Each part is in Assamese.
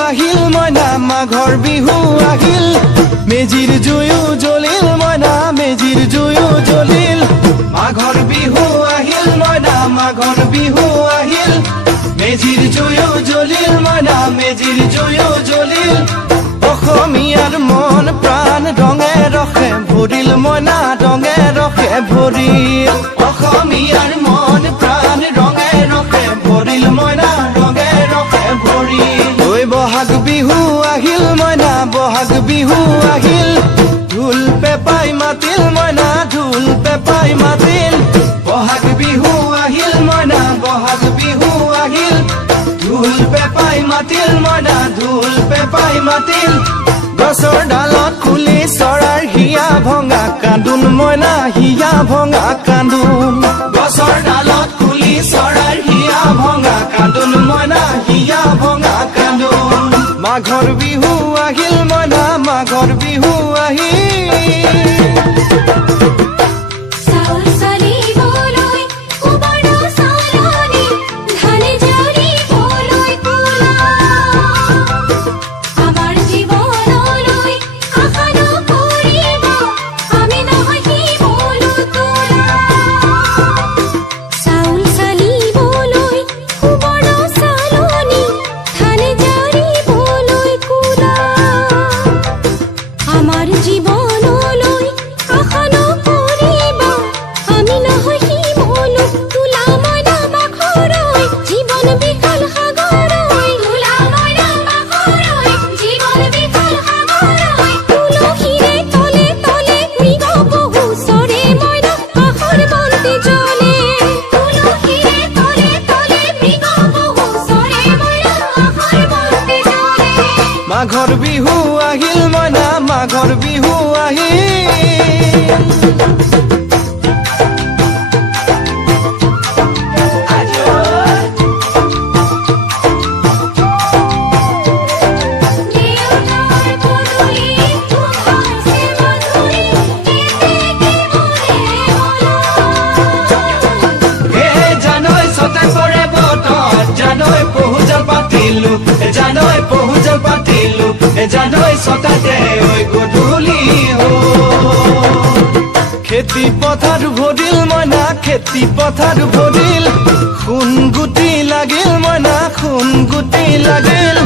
আহিল মইনা মাঘৰ বিহু আহিল মেজিৰ জুয়ো জ্বলিল মইনা মেজিৰ জুয়ো জ্বলিল মাঘৰ বিহু আহিল মইনা মাঘৰ বিহু আহিল মেজিৰ জুয়ো জ্বলিল মইনা মেজিৰ জুয়ো জ্বলিল অসমীয়াৰ মন প্ৰাণ ৰঙে ৰখে ভৰিল মইনা ৰঙে ৰখে ভৰিল অসমীয়াৰ মন প্ৰাণ ৰঙে ৰখে ভৰিল মইনা ৰঙে ৰখে ভৰিল ঐ বহাগ বিহু আহিল মইনা বহাগ বিহু আহিল ঢোল পেপাই মাতিল মইনা ঢোল পেপাই মাতিল বহাগ বিহু আহিল মইনা বহাগ বিহু আহিল ঢোল পেপাই মাতিল মইনা ঢোল পেপাই মাতিল গছৰ ডালত খুলি চৰাৰ হিয়া ভঙা কান্দোন মইনা হিয়া ভঙা কান্দোন গছৰ ডালত খুলি চৰাৰ হিয়া ভঙা কান্দোন মইনা হিয়া ভঙা কান্দোন মাঘৰ বিহু আহিল মইনা মাঘৰ বিহু আহিল মাঘৰ বিহু আহিল মইনা মাঘৰ বিহু আহিল জানৈ ছটাতে ঐ গধূলি খেতি পথাৰ ভৰিল মইনা খেতি পথাৰ ভৰিল খুন গুটি লাগিল মইনা খুন গুটি লাগিল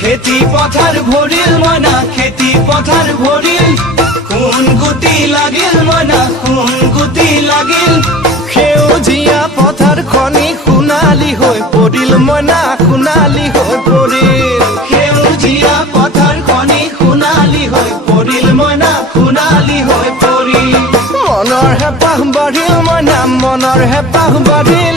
খেতি পথাৰ ভৰিল মইনা খেতি পথাৰ ভৰিল খুন গুটি লাগিল মইনা খুন গুটি লাগিল সেউজীয়া পথাৰ খনি সোণালী হৈ পৰিল মইনা সোণালী হৈ পৰিল সেউজীয়া পথাৰ খনি সোণালী হৈ পৰিল মইনা সোণালী হৈ পৰিল মনৰ হেঁপাহ বাঢ়িল মইনা মনৰ হেঁপাহ বাঢ়িল